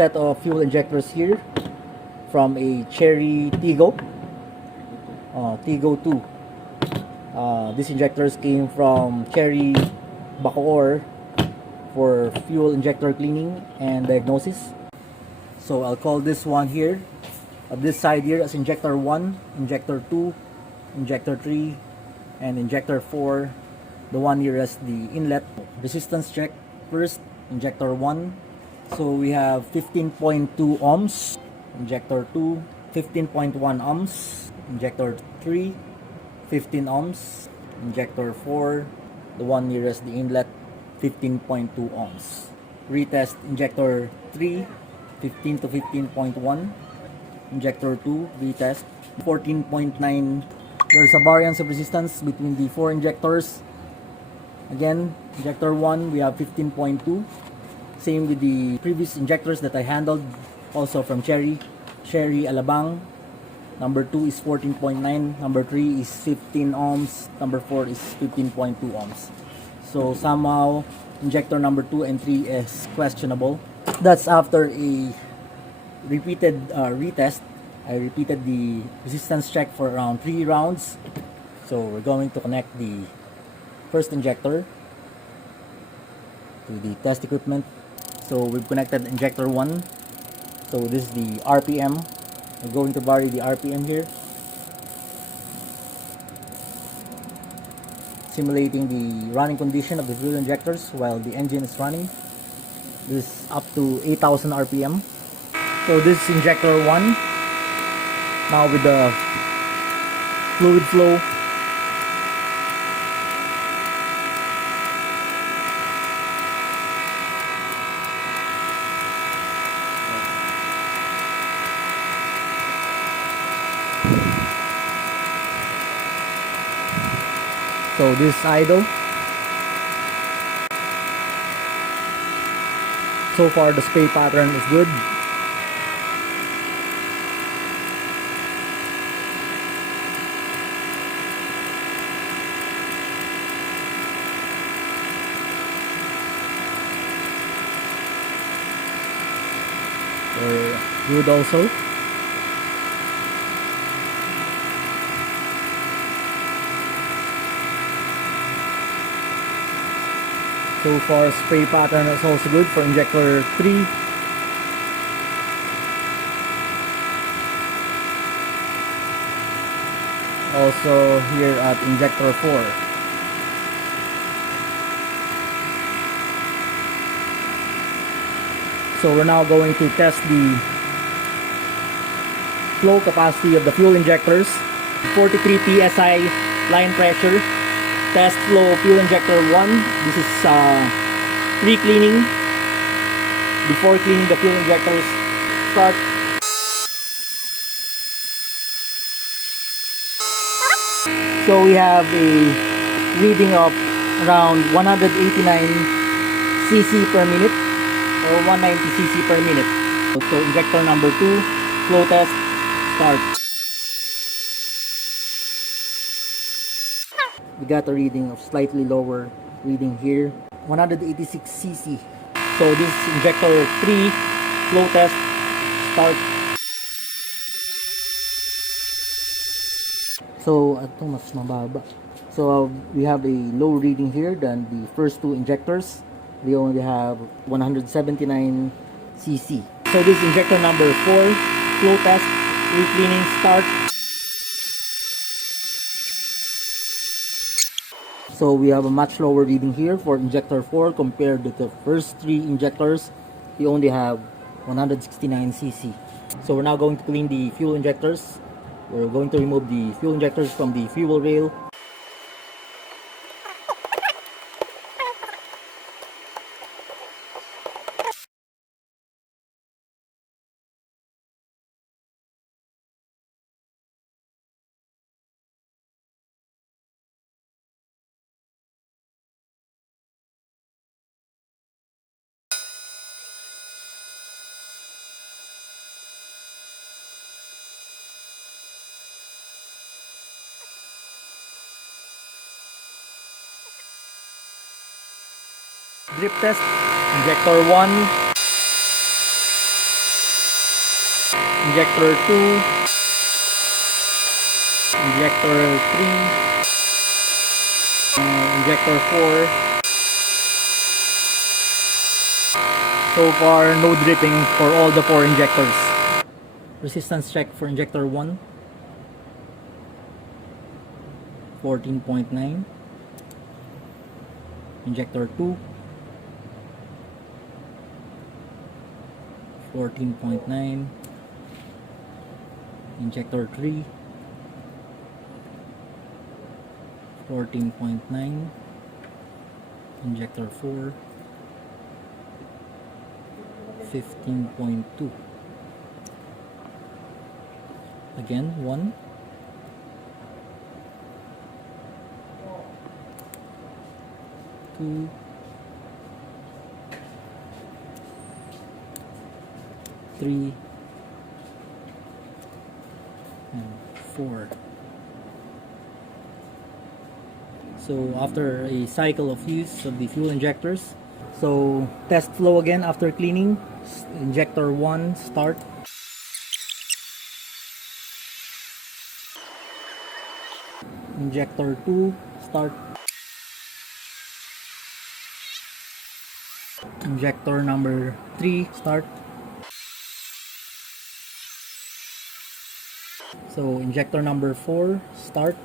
Set of fuel injectors here from a Cherry Tigo, Tigo 2. These injectors came from Cherry Bacoor for fuel injector cleaning and diagnosis. So I'll call this one here, this side here as injector 1, injector 2, injector 3, and injector 4. The one here as the inlet. Resistance check first, injector 1. So we have 15.2 ohms, injector 2, 15.1 ohms, injector 3, 15 ohms, injector 4, the one nearest the inlet, 15.2 ohms. Retest injector 3, 15 to 15.1, injector 2, retest 14.9. There's a variance of resistance between the four injectors. Again, injector 1 we have 15.2. Same with the previous injectors that I handled, also from Cherry Alabang. Number 2 is 14.9, number 3 is 15 ohms, number 4 is 15.2 ohms. So somehow injector number 2 and 3 is questionable. That's after a repeated retest. I repeated the resistance check for around 3 rounds. So we're going to connect the first injector to the test equipment. So we've connected injector 1. So this is the RPM. We're going to vary the RPM here, simulating the running condition of the fuel injectors while the engine is running. This is up to 8,000 RPM. So this is injector 1. Now with the fluid flow. So this is idle. So far the spray pattern is good. Good also. So far spray pattern is also good for injector 3. Also here at injector 4. So we're now going to test the flow capacity of the fuel injectors. 43 psi line pressure. Test flow fuel injector 1. This is pre-cleaning. Before cleaning the fuel injectors, start. So we have a reading of around 189 cc per minute or 190 cc per minute. So injector number 2, flow test, start. We got a reading of slightly lower reading here, 186 cc. So this is injector 3, flow test, start. So ito mas mababa. So we have a low reading here than the first two injectors. We only have 179 cc. So this is injector number 4, flow test, re-cleaning, start. So we have a much lower reading here for injector 4 compared to the first 3 injectors. We only have 169 cc. So we're now going to clean the fuel injectors. We're going to remove the fuel injectors from the fuel rail. Drip test, injector 1. Injector 2, Injector 3, Injector 4. So far, no dripping for all the 4 injectors. Resistance check for Injector 1, 14.9. Injector 2, 14.9. Injector 3, 14.9. Injector 4, 15.2. Again, 1, 2, 3, and 4. So after a cycle of use of the fuel injectors, so test flow again after cleaning. Injector 1, start. Injector 2, start. Injector number 3, start. So injector number 4, start.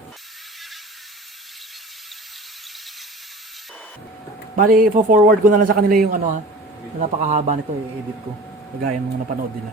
Bali, forward ko na lang sa kanila yung ano ha. Napakahaba nito, i-edit ko. Kagaya ng napanood nila.